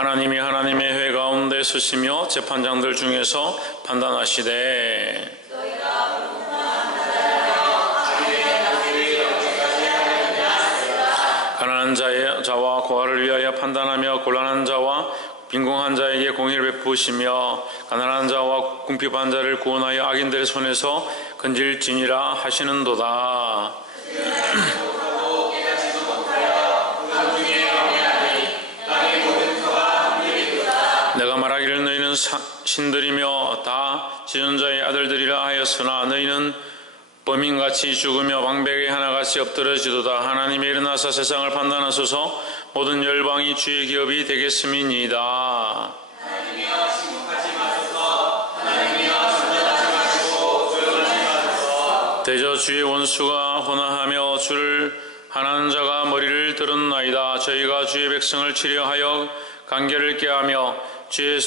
하나님이 하나님의 회 가운데 서시며 재판장들 중에서 판단하시되 가난한 자와 고아를 위하여 판단하며 곤란한 자와 빈궁한 자에게 공의를 베푸시며 가난한 자와 궁핍한 자를 구원하여 악인들의 손에서 건질지니라 하시는도다. 내가 말하기를 너희는 신들이며 다 지존자의 아들들이라 하였으나 너희는 범인같이 죽으며 방백에 하나같이 엎드러지도다. 하나님이 일어나사 세상을 판단하소서. 모든 열방이 주의 기업이 되겠음이니이다. 하나님이여 침묵하지 마소서. 하나님이여 잠잠하지 마시고 조용하지 마소서. 대저 주의 원수가 호나하며 주를 하나는 자가 머리를 들었나이다. 저희가 주의 백성을 치려하여 관계를 깨하며 주의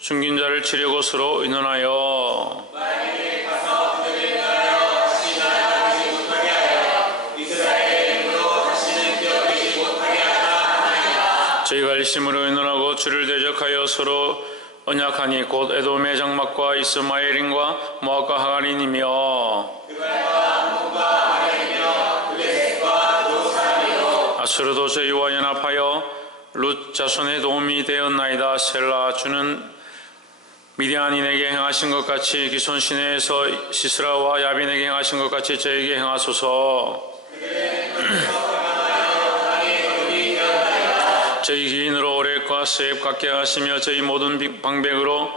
숨긴 자를 치려고 서로 의논하여 만일에 가서 그들을 멸하여 다시 나아가지 못하게 하여 이스라엘의 이름으로 다시는 기억되지 못하게 하라 하나이다. 저희가 일심으로 의논하고 주를 대적하여 서로 언약하니 곧 에돔의 장막과 이스마엘인과 모압과 하갈인이며 그발과 암몬과 아말렉이며 블레셋과 두 사람이요 아수르도 저희와 연합하여 룻 자손의 도움이 되었나이다. 셀라. 주는 미디안인에게 행하신 것 같이 기손 시내에서 시스라와 야빈에게 행하신 것 같이 저에게 행하소서. 저희 기인으로 오렉과 세입 같게 하시며 저희 모든 방백으로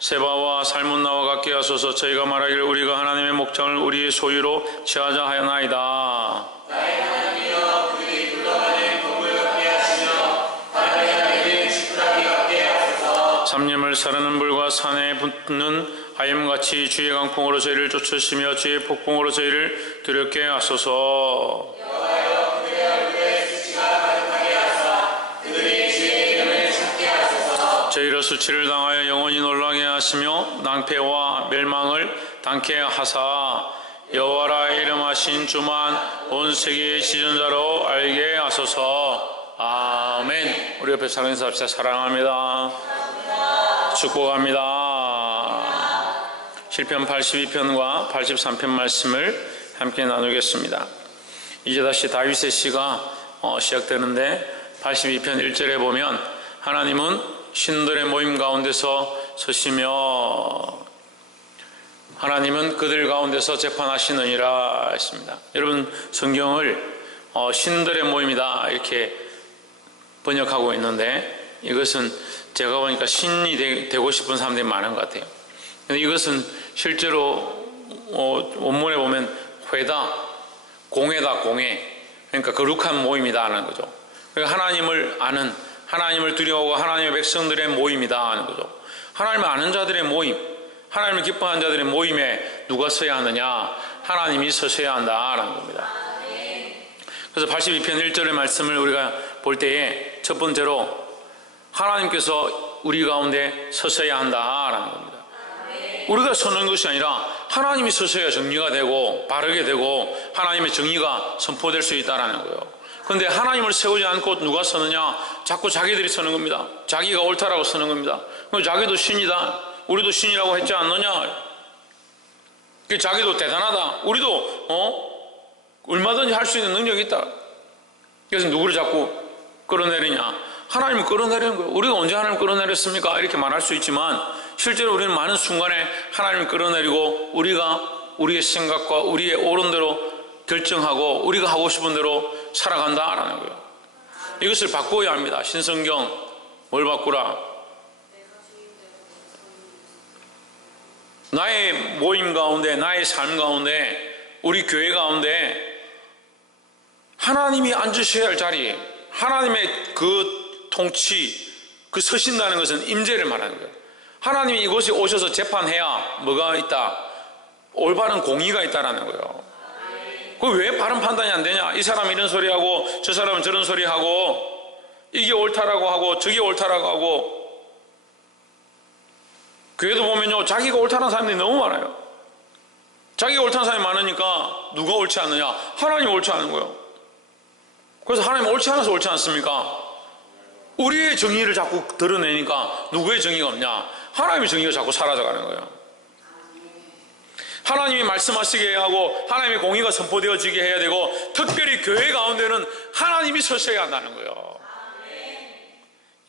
세바와 살문나와 같게 하소서. 저희가 말하기를 우리가 하나님의 목장을 우리의 소유로 취하자 하였나이다. 나의 하나님이여 그들이 굴러가는 동물 같게 하시며 다른 하나님을 지푸라기 같게 하소서. 삼림을 사르는 불과 산에 붙는 하염같이 주의 강풍으로 저희를 쫓으시며 주의 폭풍으로 저희를 두렵게 하소서. 여호와여 그들의 얼굴에 수치가 가득하게 하사 그들이 주의 이름을 찾게 하소서. 저희로 수치를 당하여 영원히 놀라게 하시며 낭패와 멸망을 당케 하사 여호와라 이름하신 주만 온 세계의 지존자로 알게 하소서. 아멘. 우리 옆에 사랑하는 사람들 사랑합니다. 축복합니다. 시편 82편과 83편 말씀을 함께 나누겠습니다. 이제 다시 다윗의 시가 시작되는데 82편 1절에 보면 하나님은 신들의 모임 가운데서 서시며 하나님은 그들 가운데서 재판하시느니라 했습니다. 여러분 성경을 신들의 모임이다 이렇게 번역하고 있는데 이것은 제가 보니까 신이 되고 싶은 사람들이 많은 것 같아요. 근데 이것은 실제로 원문에 보면 회다, 공회다, 공회. 그러니까 거룩한 모임이다 하는 거죠. 그러니까 하나님을 아는, 하나님을 두려워하고 하나님의 백성들의 모임이다 하는 거죠. 하나님을 아는 자들의 모임, 하나님을 기뻐하는 자들의 모임에 누가 서야 하느냐? 하나님이 서셔야 한다라는 겁니다. 그래서 82편 1절의 말씀을 우리가 볼 때에 첫 번째로 하나님께서 우리 가운데 서셔야 한다라는 겁니다. 우리가 서는 것이 아니라 하나님이 서셔야 정리가 되고 바르게 되고 하나님의 정의가 선포될 수 있다는 거예요. 그런데 하나님을 세우지 않고 누가 서느냐? 자꾸 자기들이 서는 겁니다. 자기가 옳다라고 서는 겁니다. 자기도 신이다. 우리도 신이라고 했지 않느냐? 자기도 대단하다. 우리도 얼마든지 할 수 있는 능력이 있다. 그래서 누구를 자꾸 끌어내리냐? 하나님을 끌어내리는 거예요. 우리가 언제 하나님을 끌어내렸습니까? 이렇게 말할 수 있지만 실제로 우리는 많은 순간에 하나님을 끌어내리고 우리가 우리의 생각과 우리의 옳은대로 결정하고 우리가 하고 싶은 대로 살아간다라는 거예요. 이것을 바꿔야 합니다. 신성경 뭘 바꾸라? 나의 모임 가운데, 나의 삶 가운데, 우리 교회 가운데 하나님이 앉으셔야 할 자리, 하나님의 그 통치, 그 서신다는 것은 임재를 말하는 거예요. 하나님이 이곳에 오셔서 재판해야 뭐가 있다? 올바른 공의가 있다라는 거예요. 그 왜 바른 판단이 안 되냐? 이 사람은 이런 소리 하고 저 사람은 저런 소리 하고 이게 옳다라고 하고 저게 옳다라고 하고 교회도 보면요 자기가 옳다는 사람들이 너무 많아요. 자기가 옳다는 사람이 많으니까 누가 옳지 않느냐? 하나님 옳지 않은 거예요. 그래서 하나님 옳지 않아서 옳지 않습니까? 우리의 정의를 자꾸 드러내니까 누구의 정의가 없냐? 하나님의 정의가 자꾸 사라져가는 거예요. 하나님이 말씀하시게 하고 하나님의 공의가 선포되어지게 해야 되고, 특별히 교회 가운데는 하나님이 서셔야 한다는 거예요.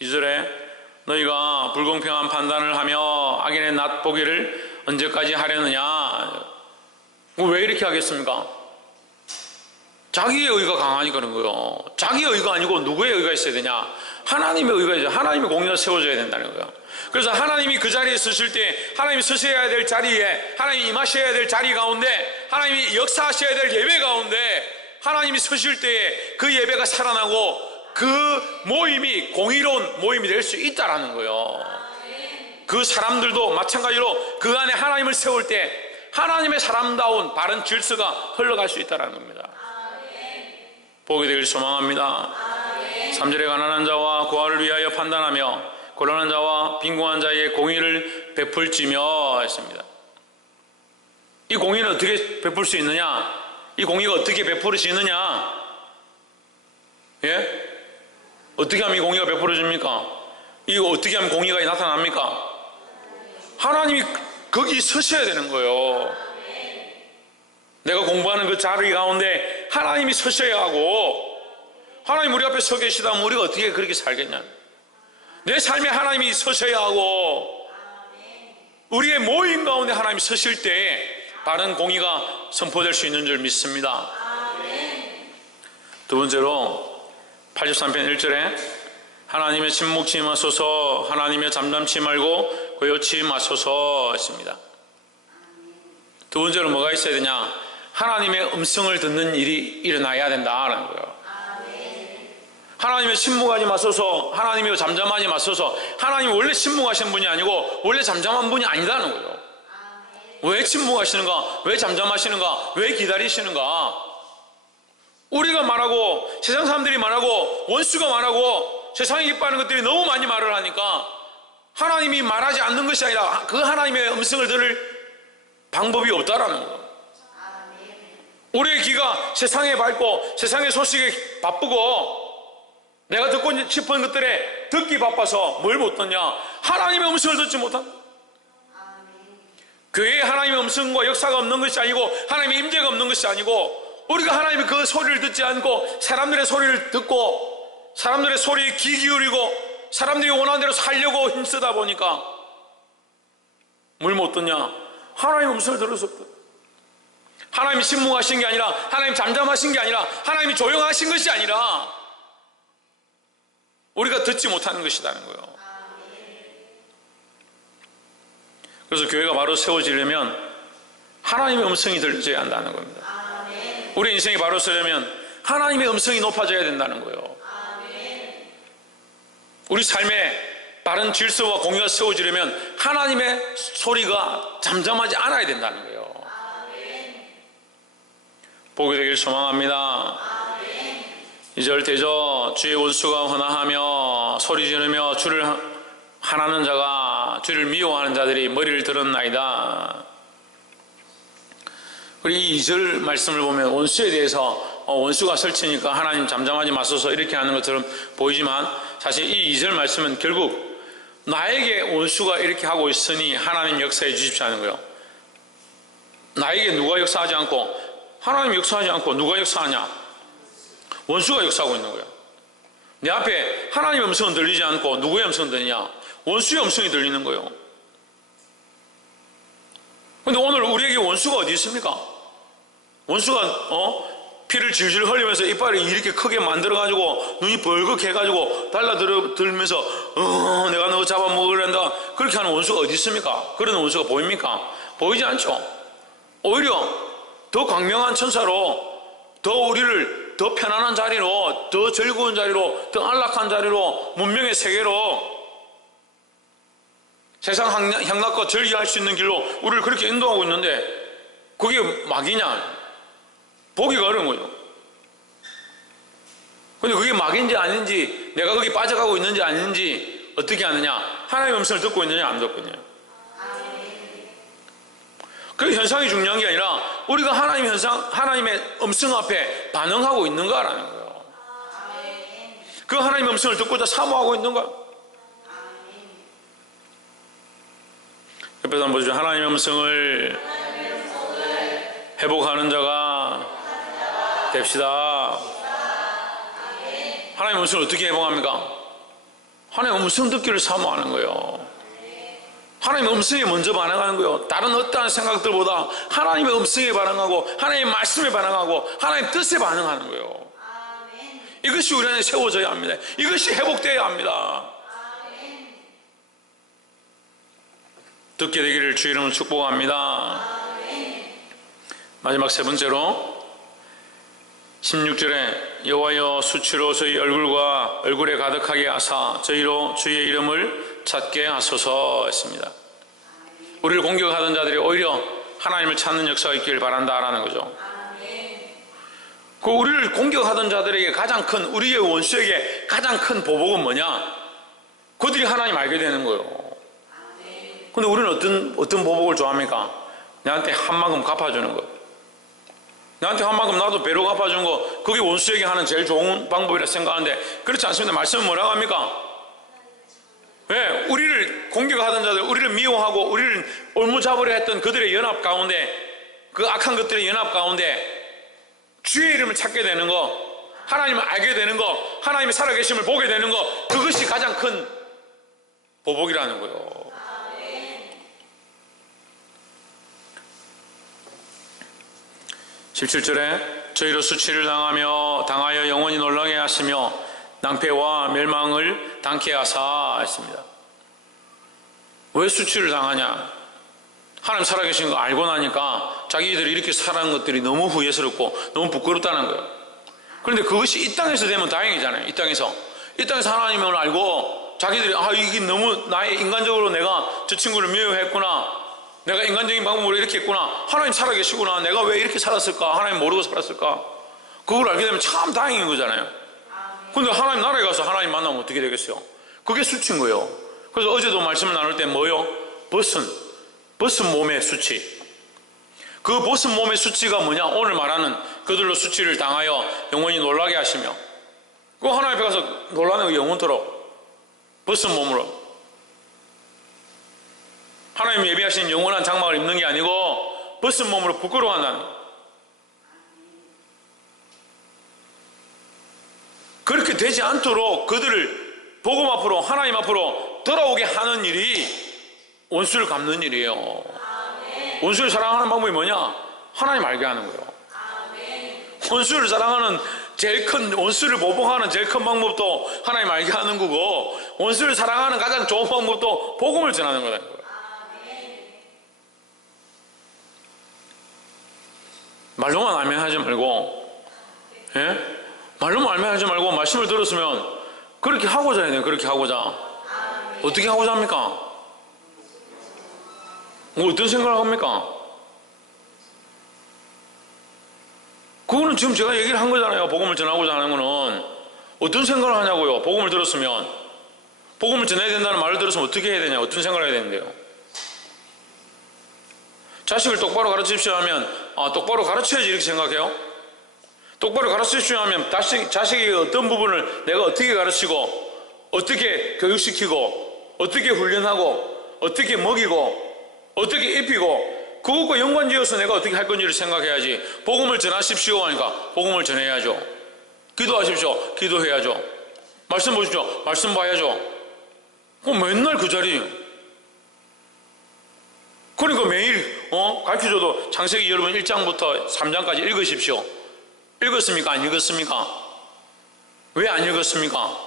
2절에 너희가 불공평한 판단을 하며 악인의 낫 보기를 언제까지 하려느냐? 왜 이렇게 하겠습니까? 자기의 의가 강하니 그런 거예요. 자기의 의가 아니고 누구의 의가 있어야 되냐? 하나님의 의가 있어야, 하나님의 공의가 세워져야 된다는 거예요. 그래서 하나님이 그 자리에 서실 때, 하나님이 서셔야 될 자리에, 하나님이 임하셔야 될 자리 가운데, 하나님이 역사하셔야 될 예배 가운데 하나님이 서실 때에 그 예배가 살아나고 그 모임이 공의로운 모임이 될 수 있다라는 거예요. 그 사람들도 마찬가지로 그 안에 하나님을 세울 때 하나님의 사람다운 바른 질서가 흘러갈 수 있다는 겁니다. 보게 되길 소망합니다. 3절에 가난한 자와 고아를 위하여 판단하며 곤란한 자와 빈궁한 자의 공의를 베풀지며 했습니다. 이 공의는 어떻게 베풀 수 있느냐? 이 공의가 어떻게 베풀을 수 있느냐? 예? 어떻게 하면 이 공의가 베풀어집니까? 이거 어떻게 하면 공의가 나타납니까? 하나님이 거기 서셔야 되는 거예요. 내가 공부하는 그 자리 가운데 하나님이 서셔야 하고, 하나님 우리 앞에 서 계시다면 우리가 어떻게 그렇게 살겠냐? 내 삶에 하나님이 서셔야 하고, 우리의 모임 가운데 하나님이 서실 때 바른 공의가 선포될 수 있는 줄 믿습니다. 두 번째로 83편 1절에 하나님의 침묵치 마소서, 하나님의 잠잠치 말고 고요치 마소서 했습니다. 두 번째로 뭐가 있어야 되냐? 하나님의 음성을 듣는 일이 일어나야 된다는 거예요. 하나님의 침묵하지 마소서, 하나님이 잠잠하지 마소서. 하나님이 원래 침묵하신 분이 아니고 원래 잠잠한 분이 아니다는 거예요. 왜 침묵하시는가? 왜 잠잠하시는가? 왜 기다리시는가? 우리가 말하고 세상 사람들이 말하고 원수가 말하고 세상이 기뻐하는 것들이 너무 많이 말을 하니까 하나님이 말하지 않는 것이 아니라 그 하나님의 음성을 들을 방법이 없다라는 거예요. 우리의 귀가 세상에 밝고 세상의 소식에 바쁘고 내가 듣고 싶은 것들에 듣기 바빠서 뭘 못 듣냐? 하나님의 음성을 듣지 못한. 교회에 하나님의 음성과 역사가 없는 것이 아니고 하나님의 임재가 없는 것이 아니고 우리가 하나님의 그 소리를 듣지 않고 사람들의 소리를 듣고 사람들의 소리에 귀 기울이고 사람들이 원하는 대로 살려고 힘쓰다 보니까 뭘 못 듣냐? 하나님의 음성을 들을 수 없다. 하나님이 침묵하신 게 아니라 하나님이 잠잠하신 게 아니라 하나님이 조용하신 것이 아니라 우리가 듣지 못하는 것이라는 거예요. 그래서 교회가 바로 세워지려면 하나님의 음성이 들려져야 한다는 겁니다. 우리 인생이 바로 서려면 하나님의 음성이 높아져야 된다는 거예요. 우리 삶에 바른 질서와 공의가 세워지려면 하나님의 소리가 잠잠하지 않아야 된다는 거예요. 보게 되길 소망합니다. 2절 대저 주의 원수가 헌화하며 소리 지르며 주를 하나는 자가 주를 미워하는 자들이 머리를 들었나이다. 우리 2절 말씀을 보면 원수에 대해서 원수가 설치니까 하나님 잠잠하지 마소서 이렇게 하는 것처럼 보이지만 사실 이 2절 말씀은 결국 나에게 원수가 이렇게 하고 있으니 하나님 역사해 주십시오 하는 거예요. 나에게 누가 역사하지 않고 하나님 역사하지 않고 누가 역사하냐? 원수가 역사하고 있는 거예요. 내 앞에 하나님의 음성은 들리지 않고 누구의 음성은 들리냐? 원수의 음성이 들리는 거예요. 그런데 오늘 우리에게 원수가 어디 있습니까? 원수가 피를 질질 흘리면서 이빨을 이렇게 크게 만들어가지고 눈이 벌겋게 해가지고 달라들면서 내가 너 잡아먹으란다 그렇게 하는 원수가 어디 있습니까? 그런 원수가 보입니까? 보이지 않죠. 오히려 더 광명한 천사로 더 우리를 더 편안한 자리로 더 즐거운 자리로 더 안락한 자리로 문명의 세계로 세상 향락과 절기할 수 있는 길로 우리를 그렇게 인도하고 있는데 그게 막이냐? 보기가 어려운 거죠. 근데 그게 막인지 아닌지 내가 거기 빠져가고 있는지 아닌지 어떻게 아느냐? 하나님의 음성을 듣고 있느냐 안 듣고 있느냐. 그 현상이 중요한 게 아니라 우리가 하나님의 음성 앞에 반응하고 있는가라는 거예요. 그 하나님의 음성을 듣고자 사모하고 있는 거야. 옆에서 한번 보시죠. 하나님의 음성을 회복하는 자가 됩시다. 하나님의 음성을 어떻게 회복합니까? 하나님의 음성 듣기를 사모하는 거예요. 하나님의 음성에 먼저 반응하는 거예요. 다른 어떠한 생각들보다 하나님의 음성에 반응하고 하나님의 말씀에 반응하고 하나님의 뜻에 반응하는 거예요. 이것이 우리 안에 세워져야 합니다. 이것이 회복되어야 합니다. 듣게 되기를 주 이름으로 축복합니다. 마지막 세 번째로 16절에 여호와여 수치로 저희 얼굴에 가득하게 하사 저희로 주의 이름을 찾게 하소서 했습니다. 우리를 공격하던 자들이 오히려 하나님을 찾는 역사가 있기를 바란다라는 거죠. 그 우리를 공격하던 자들에게 가장 큰, 우리의 원수에게 가장 큰 보복은 뭐냐? 그들이 하나님 알게 되는 거예요. 근데 우리는 어떤 보복을 좋아합니까? 나한테 한 만큼 갚아주는 거. 나한테 한 만큼 나도 배로 갚아주는 거, 그게 원수에게 하는 제일 좋은 방법이라 생각하는데 그렇지 않습니다. 말씀은 뭐라고 합니까? 왜? 우리를 공격하던 자들, 우리를 미워하고 우리를 올무잡으려 했던 그들의 연합 가운데, 그 악한 것들의 연합 가운데 주의 이름을 찾게 되는 거, 하나님을 알게 되는 거, 하나님의 살아계심을 보게 되는 거, 그것이 가장 큰 보복이라는 거예요. 17절에 저희로 수치를 당하여 영원히 놀라게 하시며 낭패와 멸망을 당케 하사 했습니다. 왜 수치를 당하냐? 하나님 살아계신 거 알고 나니까 자기들이 이렇게 살아간 것들이 너무 후회스럽고 너무 부끄럽다는 거예요. 그런데 그것이 이 땅에서 되면 다행이잖아요. 이 땅에서 하나님을 알고 자기들이 이게 너무 나의 인간적으로 내가 저 친구를 미워했구나, 내가 인간적인 방법으로 이렇게 했구나, 하나님 살아계시구나, 내가 왜 이렇게 살았을까, 하나님 모르고 살았을까, 그걸 알게 되면 참 다행인 거잖아요. 근데 하나님 나라에 가서 하나님 만나면 어떻게 되겠어요? 그게 수치인 거예요. 그래서 어제도 말씀을 나눌 때 뭐요? 벗은 몸의 수치. 그 벗은 몸의 수치가 뭐냐? 오늘 말하는 그들로 수치를 당하여 영원히 놀라게 하시며, 그 하나님 앞에 가서 놀라는 거 영원토록 벗은 몸으로 하나님 예비하신 영원한 장막을 입는 게 아니고 벗은 몸으로 부끄러워한다는 거예요. 그렇게 되지 않도록 그들을 복음 앞으로, 하나님 앞으로 돌아오게 하는 일이 원수를 갚는 일이에요. 원수를 사랑하는 방법이 뭐냐? 하나님 알게 하는 거예요. 원수를 사랑하는 제일 큰, 원수를 보복하는 제일 큰 방법도 하나님 알게 하는 거고, 원수를 사랑하는 가장 좋은 방법도 복음을 전하는 거예요. 말로만 알면 하지 말고, 예? 말로만 알면 하지 말고 말씀을 들었으면 그렇게 하고자 해야 돼요. 그렇게 하고자. 어떻게 하고자 합니까? 뭐 어떤 생각을 합니까? 그거는 지금 제가 얘기를 한 거잖아요. 복음을 전하고자 하는 거는. 어떤 생각을 하냐고요. 복음을 들었으면, 복음을 전해야 된다는 말을 들었으면 어떻게 해야 되냐, 어떤 생각을 해야 되는데요. 자식을 똑바로 가르치십시오 하면 똑바로 가르쳐야지 이렇게 생각해요? 똑바로 가르치십시오 하면 자식의 어떤 부분을 내가 어떻게 가르치고, 어떻게 교육시키고, 어떻게 훈련하고, 어떻게 먹이고, 어떻게 입히고, 그것과 연관지어서 내가 어떻게 할 건지를 생각해야지. 복음을 전하십시오 하니까 복음을 전해야죠. 기도하십시오, 기도해야죠. 말씀 보십시오, 말씀 봐야죠. 맨날 그 자리에요. 그러니까 매일 가르쳐줘도 창세기 여러분 1장부터 3장까지 읽으십시오. 읽었습니까? 안 읽었습니까? 왜 안 읽었습니까?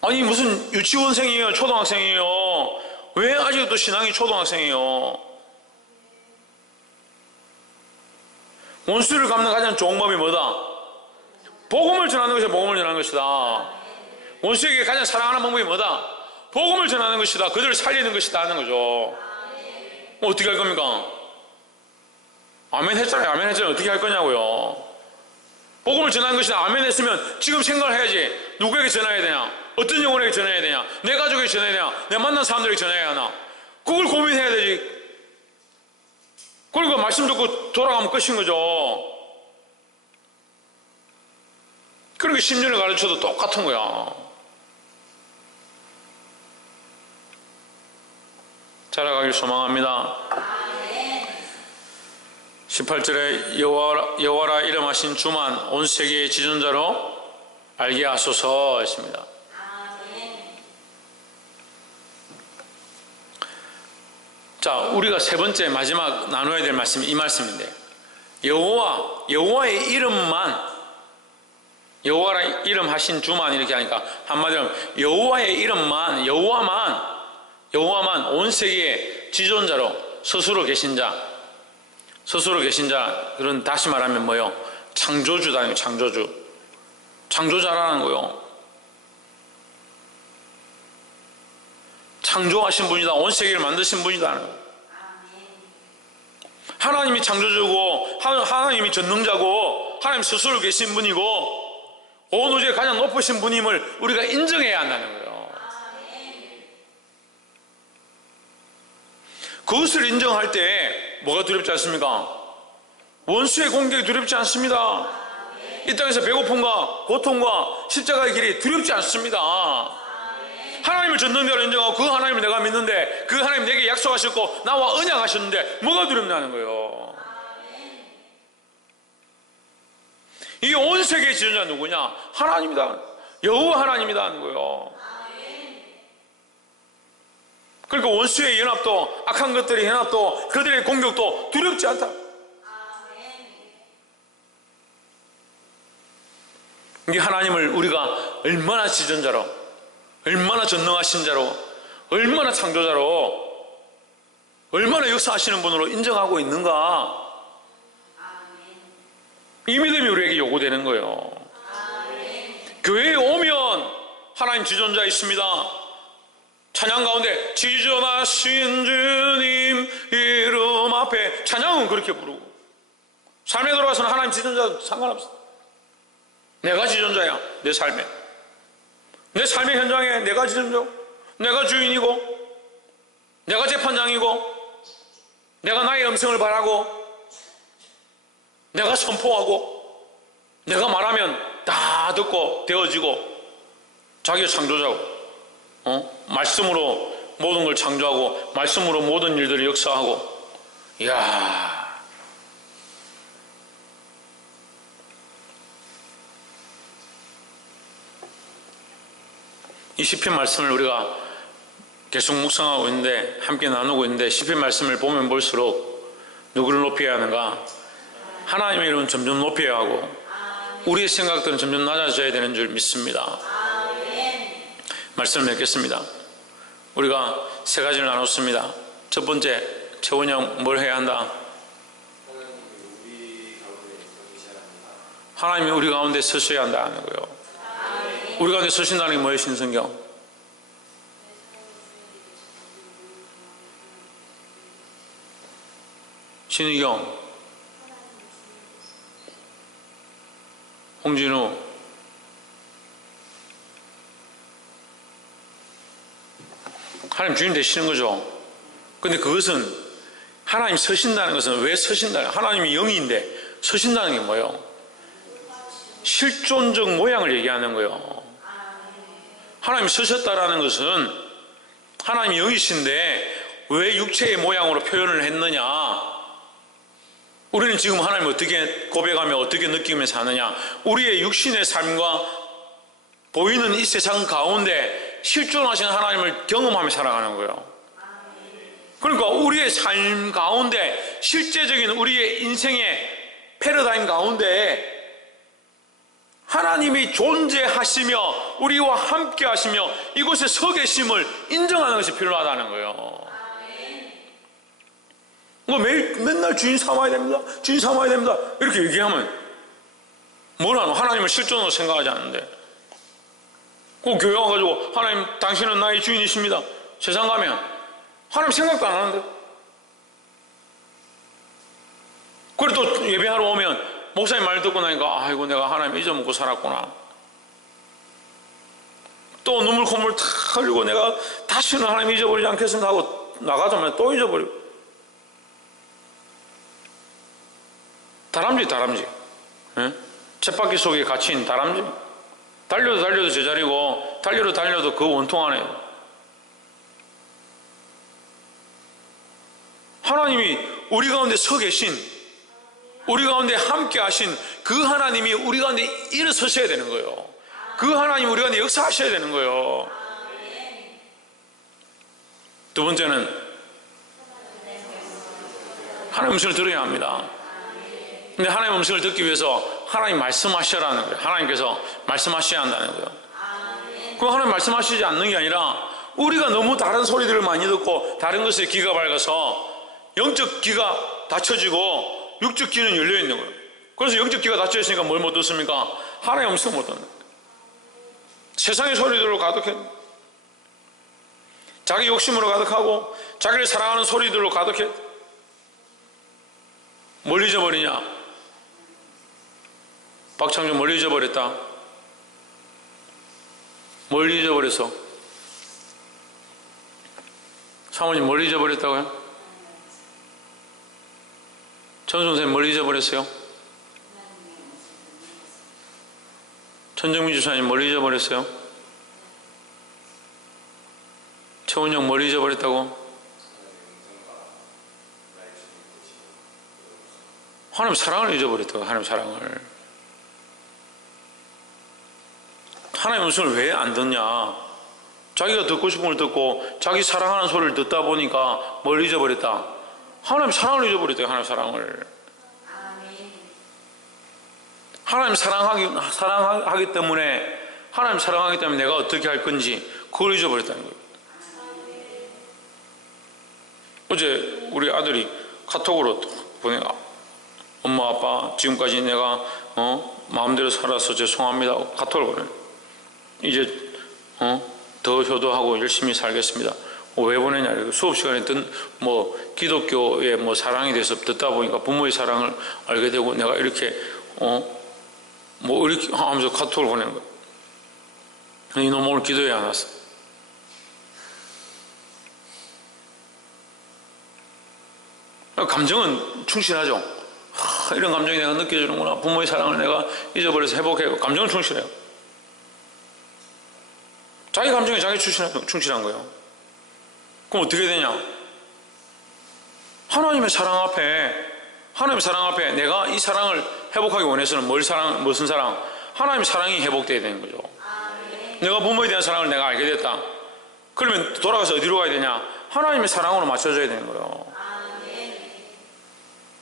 아니 무슨 유치원생이에요? 초등학생이에요? 왜 아직도 신앙이 초등학생이에요? 원수를 갚는 가장 좋은 법이 뭐다? 복음을 전하는 것이 복음을 전하는 것이다. 원수에게 가장 사랑하는 방법이 뭐다? 복음을 전하는 것이다. 그들을 살리는 것이다 하는 거죠. 어떻게 할 겁니까? 아멘 했잖아요. 아멘 했잖아요. 어떻게 할 거냐고요. 복음을 전하는 것이다. 아멘 했으면 지금 생각을 해야지. 누구에게 전해야 되냐? 어떤 영혼에게 전해야 되냐? 내 가족에게 전해야 되냐? 내가 만난 사람들에게 전해야 하나? 그걸 고민해야 되지. 그러니까 말씀 듣고 돌아가면 끝인 거죠. 그렇게 10년을 가르쳐도 똑같은 거야. 자라가길 소망합니다. 18절에 여호와라 이름하신 주만 온 세계의 지존자로 알게 하소서 했습니다. 자, 우리가 세 번째 마지막 나눠야 될 말씀이 이 말씀인데, 여호와의 이름만, 여호와라 이름 하신 주만 이렇게 하니까 한마디로 여호와의 이름만, 여호와만 온 세계의 지존자로 스스로 계신 자, 그런, 다시 말하면 뭐요? 창조주다. 창조자라는 거요. 창조하신 분이다. 온 세계를 만드신 분이다. 하나님이 창조주고 하나님이 전능자고 하나님 스스로 계신 분이고 온 우주에 가장 높으신 분임을 우리가 인정해야 한다는 거예요. 그것을 인정할 때 뭐가 두렵지 않습니까? 원수의 공격이 두렵지 않습니다. 이 땅에서 배고픔과 고통과 십자가의 길이 두렵지 않습니다. 하나님을 전능자로 인정하고 그 하나님을 내가 믿는데 그 하나님 내게 약속하셨고 나와 언약하셨는데 뭐가 두렵냐는 거예요. 이 온 세계의 지존자 누구냐? 하나님이다. 여호와 하나님이다 하는 거예요. 그러니까 원수의 연합도 악한 것들의 연합도 그들의 공격도 두렵지 않다. 이 하나님을 우리가 얼마나 지존자로, 얼마나 전능하신 자로, 얼마나 창조자로, 얼마나 역사하시는 분으로 인정하고 있는가, 이 믿음이 우리에게 요구되는 거예요. 교회에 오면 하나님 지존자 있습니다. 찬양 가운데 지존하신 주님 이름 앞에 찬양은 그렇게 부르고, 삶에 돌아가서는 하나님 지존자 상관없어. 내가 지존자야. 내 삶의 현장에 내가 지존자, 내가 주인이고, 내가 재판장이고, 내가 나의 음성을 바라고, 내가 선포하고, 내가 말하면 다 듣고 되어지고, 자기가 창조자고, 말씀으로 모든 걸 창조하고, 말씀으로 모든 일들을 역사하고, 이야. 이 시편 말씀을 우리가 계속 묵상하고 있는데, 함께 나누고 있는데, 시편 말씀을 보면 볼수록 누구를 높여야 하는가? 하나님의 이름은 점점 높여야 하고 우리의 생각들은 점점 낮아져야 되는 줄 믿습니다. 말씀을 맺겠습니다. 우리가 세 가지를 나눴습니다. 첫 번째, 최원이 형 뭘 해야 한다? 하나님이 우리 가운데 서셔야 한다는 거예요. 우리 가운데 서신다는 게 뭐예요? 신성경 신의경, 홍진우, 하나님 주인 되시는 거죠. 근데 그것은 하나님 서신다는 것은 왜 서신다는, 하나님이 영이인데 서신다는 게 뭐예요? 실존적 모양을 얘기하는 거예요. 하나님이 서셨다라는 것은 하나님이 영이신데 왜 육체의 모양으로 표현을 했느냐? 우리는 지금 하나님을 어떻게 고백하며 어떻게 느끼며 사느냐? 우리의 육신의 삶과 보이는 이 세상 가운데 실존하신 하나님을 경험하며 살아가는 거예요. 그러니까 우리의 삶 가운데 실제적인 우리의 인생의 패러다임 가운데 하나님이 존재하시며 우리와 함께 하시며 이곳에 서 계심을 인정하는 것이 필요하다는 거예요. 맨날 주인 삼아야 됩니다. 주인 삼아야 됩니다. 이렇게 얘기하면 뭐라노? 하나님을 실존으로 생각하지 않는데. 꼭 교회 와가지고 하나님 당신은 나의 주인이십니다. 세상 가면 하나님 생각도 안 하는데. 그리고 또 예배하러 오면 목사님 말 듣고 나니까 아이고 내가 하나님 잊어먹고 살았구나. 또 눈물 콧물 탁 흘리고 내가 다시는 하나님 잊어버리지 않겠습니다 하고 나가자마자 또 잊어버리고. 다람쥐 예? 쳇바퀴 속에 갇힌 다람쥐. 달려도 제자리고 달려도 그 원통 안에 하나님이 우리 가운데 서 계신, 우리 가운데 함께 하신 그 하나님이 우리 가운데 일어서셔야 되는 거예요. 그 하나님이 우리 가운데 역사하셔야 되는 거예요. 두 번째는 하나님의 음성을 들어야 합니다. 근데 하나님의 음성을 듣기 위해서 하나님 말씀하셔라는 거예요. 하나님께서 말씀하셔야 한다는 거예요. 그럼 하나님 말씀하시지 않는 게 아니라 우리가 너무 다른 소리들을 많이 듣고 다른 것에 귀가 밝아서 영적 귀가 닫혀지고 육적 귀는 열려 있는 거예요. 그래서 영적 귀가 닫혀 있으니까 뭘 못 듣습니까? 하나님의 음성을 못 듣는 거예요. 세상의 소리들로 가득해, 자기 욕심으로 가득하고 자기를 사랑하는 소리들로 가득해. 뭘 잊어버리냐? 박창준 뭘 잊어버렸다? 뭘 잊어버렸어? 사모님 뭘 잊어버렸다고요? 전 선생님 뭘 잊어버렸어요? 전정민 주사님 뭘 잊어버렸어요? 최원영 뭘 잊어버렸다고? 하나님 사랑을 잊어버렸다고. 하나님 사랑을. 하나님 음성을 왜 안 듣냐? 자기가 듣고 싶은 걸 듣고 자기 사랑하는 소리를 듣다 보니까 뭘 잊어버렸다? 하나님 사랑을 잊어버렸다. 하나님 사랑을. 하나님 사랑하기 때문에, 하나님 사랑하기 때문에 내가 어떻게 할 건지 그걸 잊어버렸다는 거예요. 어제 우리 아들이 카톡으로 보내가, 엄마 아빠 지금까지 내가 마음대로 살아서 죄송합니다 카톡을 보내. 이제 더 효도하고 열심히 살겠습니다. 왜 보내냐? 수업 시간에 기독교의 사랑에 대해서 듣다 보니까 부모의 사랑을 알게 되고 내가 이렇게 이렇게 하면서 카톡을 보내는 거야. 이놈 오늘 기도에 안 왔어. 감정은 충실하죠. 이런 감정이 내가 느껴지는구나. 부모의 사랑을 내가 잊어버려서 회복해고 감정은 충실해요. 자기 감정에 자기 충실한 거예요. 그럼 어떻게 되냐? 하나님의 사랑 앞에 내가 이 사랑을 회복하기 원해서는 무슨 사랑? 하나님의 사랑이 회복되어야 되는 거죠. 내가 부모에 대한 사랑을 내가 알게 됐다. 그러면 돌아가서 어디로 가야 되냐? 하나님의 사랑으로 맞춰줘야 되는 거예요.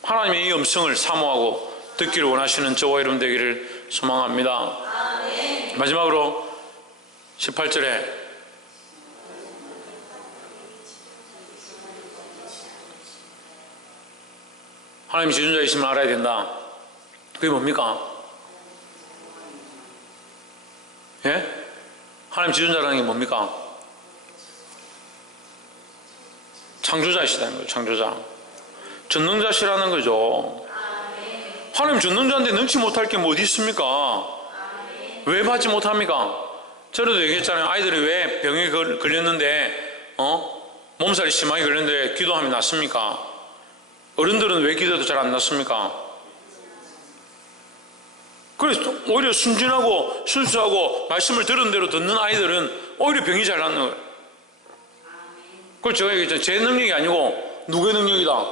하나님의 이 음성을 사모하고 듣기를 원하시는 저와 여러분 되기를 소망합니다. 마지막으로 18절에 하나님이 지존자이심을 알아야 된다. 그게 뭡니까? 예? 하나님 지존자라는 게 뭡니까? 창조자이시다는 거예요. 창조자. 전능자시라는 거죠. 하나님 전능자인데 능치 못할 게 뭐 어디 있습니까? 왜 받지 못합니까? 저래도 얘기했잖아요. 아이들이 왜 병에 걸렸는데 몸살이 심하게 걸렸는데 기도하면 낫습니까? 어른들은 왜 기도해도 잘 안 낫습니까? 그래서 오히려 순진하고 순수하고 말씀을 들은 대로 듣는 아이들은 오히려 병이 잘 낫는 거예요. 그걸 제가 얘기했잖아요. 제 능력이 아니고 누구의 능력이다?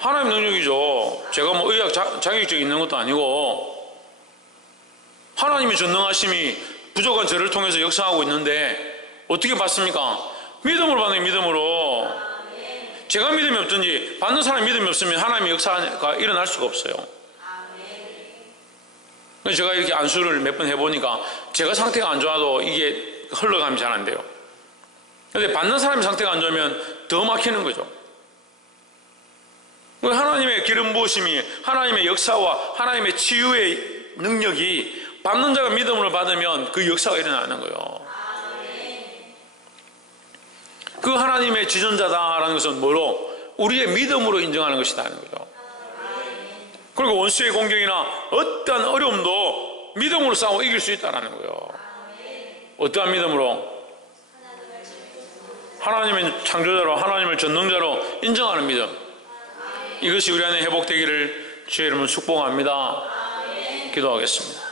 하나님의 능력이죠. 제가 의학 자격증이 있는 것도 아니고 하나님의 전능하심이 부족한 저를 통해서 역사하고 있는데 어떻게 받습니까? 믿음으로 받는 게 믿음으로. 제가 믿음이 없든지 받는 사람이 믿음이 없으면 하나님의 역사가 일어날 수가 없어요. 제가 이렇게 안수를 몇 번 해보니까 제가 상태가 안 좋아도 이게 흘러가면 잘 안 돼요. 근데 받는 사람의 상태가 안 좋으면 더 막히는 거죠. 하나님의 기름 부으심이, 하나님의 역사와 하나님의 치유의 능력이 받는 자가 믿음으로 받으면 그 역사가 일어나는 거예요. 그 하나님의 지존자다라는 것은 뭐로? 우리의 믿음으로 인정하는 것이다 하는 거죠. 그리고 원수의 공격이나 어떠한 어려움도 믿음으로 싸워 이길 수 있다는 거예요. 어떠한 믿음으로? 하나님의 창조자로, 하나님을 전능자로 인정하는 믿음. 이것이 우리 안에 회복되기를 주의 이름으로 축복합니다. 기도하겠습니다.